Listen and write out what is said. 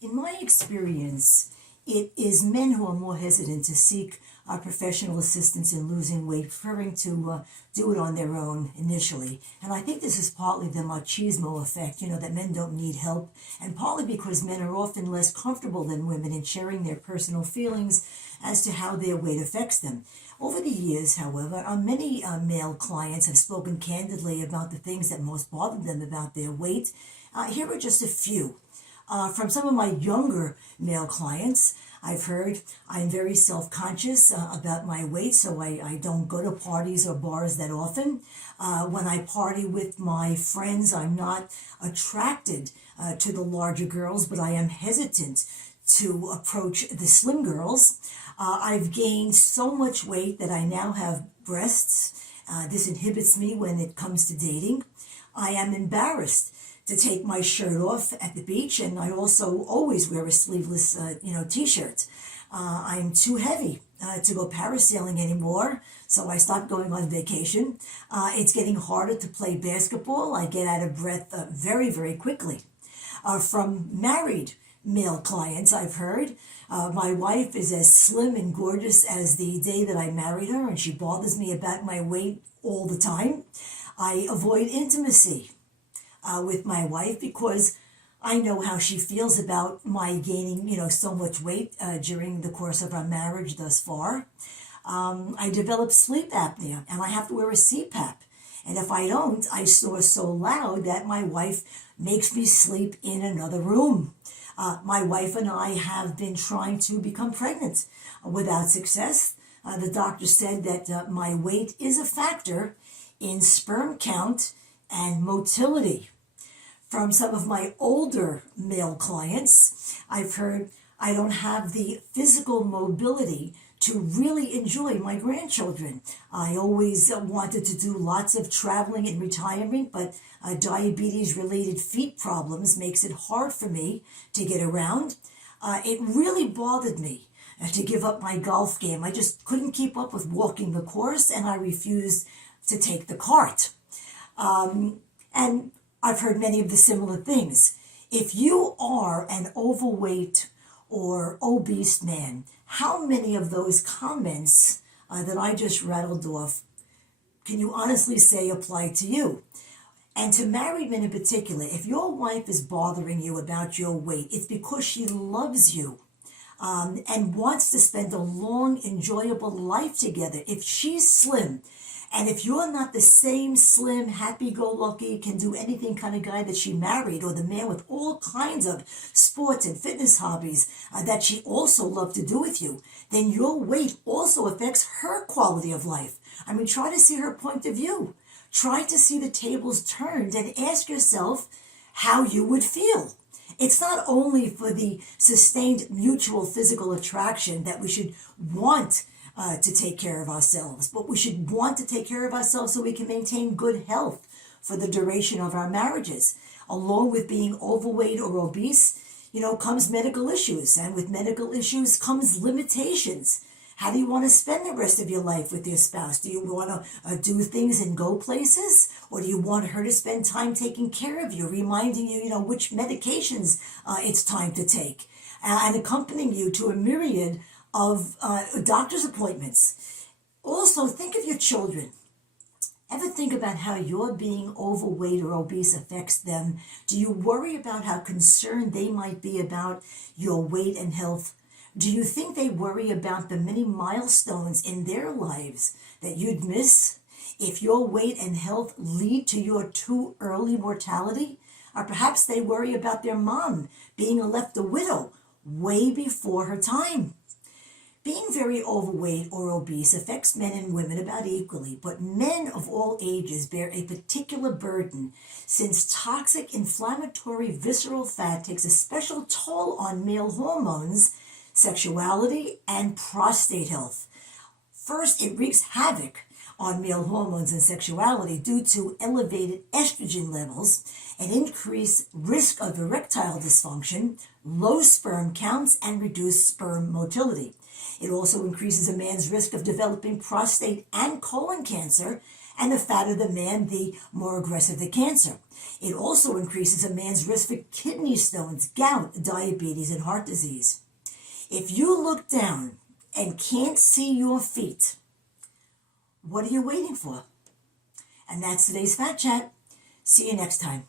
In my experience, it is men who are more hesitant to seek professional assistance in losing weight, preferring to do it on their own initially. And I think this is partly the machismo effect, that men don't need help, and partly because men are often less comfortable than women in sharing their personal feelings as to how their weight affects them. Over the years, however, many male clients have spoken candidly about the things that most bother them about their weight. Here are just a few. From some of my younger male clients, I've heard I'm very self-conscious about my weight, so I don't go to parties or bars that often. When I party with my friends, I'm not attracted to the larger girls, but I am hesitant to approach the slim girls. I've gained so much weight that I now have breasts. This inhibits me when it comes to dating. I am embarrassed to take my shirt off at the beach, and I also always wear a sleeveless, t-shirt. I'm too heavy to go parasailing anymore, so I stopped going on vacation. It's getting harder to play basketball. I get out of breath very, very quickly. From married male clients, I've heard, my wife is as slim and gorgeous as the day that I married her, and she bothers me about my weight all the time. I avoid intimacy with my wife because I know how she feels about my gaining, so much weight during the course of our marriage thus far. I develop sleep apnea, and I have to wear a CPAP. And if I don't, I snore so loud that my wife makes me sleep in another room. My wife and I have been trying to become pregnant without success. The doctor said that my weight is a factor in sperm count and motility. From some of my older male clients, I've heard I don't have the physical mobility to really enjoy my grandchildren. I always wanted to do lots of traveling in retirement, but diabetes-related feet problems makes it hard for me to get around. It really bothered me to give up my golf game. I just couldn't keep up with walking the course, and I refused to take the cart. And I've heard many of the similar things. If you are an overweight or obese man, how many of those comments that I just rattled off can you honestly say apply to you? And to married men in particular, if your wife is bothering you about your weight, it's because she loves you and wants to spend a long, enjoyable life together. If she's slim, and if you're not the same slim, happy-go-lucky, can do anything kind of guy that she married, or the man with all kinds of sports and fitness hobbies that she also loved to do with you, then your weight also affects her quality of life. I mean, try to see her point of view. Try to see the tables turned and ask yourself how you would feel. It's not only for the sustained mutual physical attraction that we should want to take care of ourselves, but we should want to take care of ourselves so we can maintain good health for the duration of our marriages. Along with being overweight or obese, comes medical issues, and with medical issues comes limitations. How do you want to spend the rest of your life with your spouse? Do you want to do things and go places? Or do you want her to spend time taking care of you, reminding you, which medications it's time to take, and accompanying you to a myriad of doctor's appointments? Also, think of your children. Ever think about how your being overweight or obese affects them? Do you worry about how concerned they might be about your weight and health? Do you think they worry about the many milestones in their lives that you'd miss if your weight and health lead to your too early mortality? Or perhaps they worry about their mom being left a widow way before her time. Being very overweight or obese affects men and women about equally, but men of all ages bear a particular burden since toxic inflammatory visceral fat takes a special toll on male hormones, sexuality, and prostate health. First, it wreaks havoc on male hormones and sexuality due to elevated estrogen levels, an increased risk of erectile dysfunction, low sperm counts, and reduced sperm motility. It also increases a man's risk of developing prostate and colon cancer, And the fatter the man, the more aggressive the cancer. It also increases a man's risk for kidney stones, gout, diabetes, and heart disease. If you look down and can't see your feet, what are you waiting for? And that's today's Fat Chat. See you next time.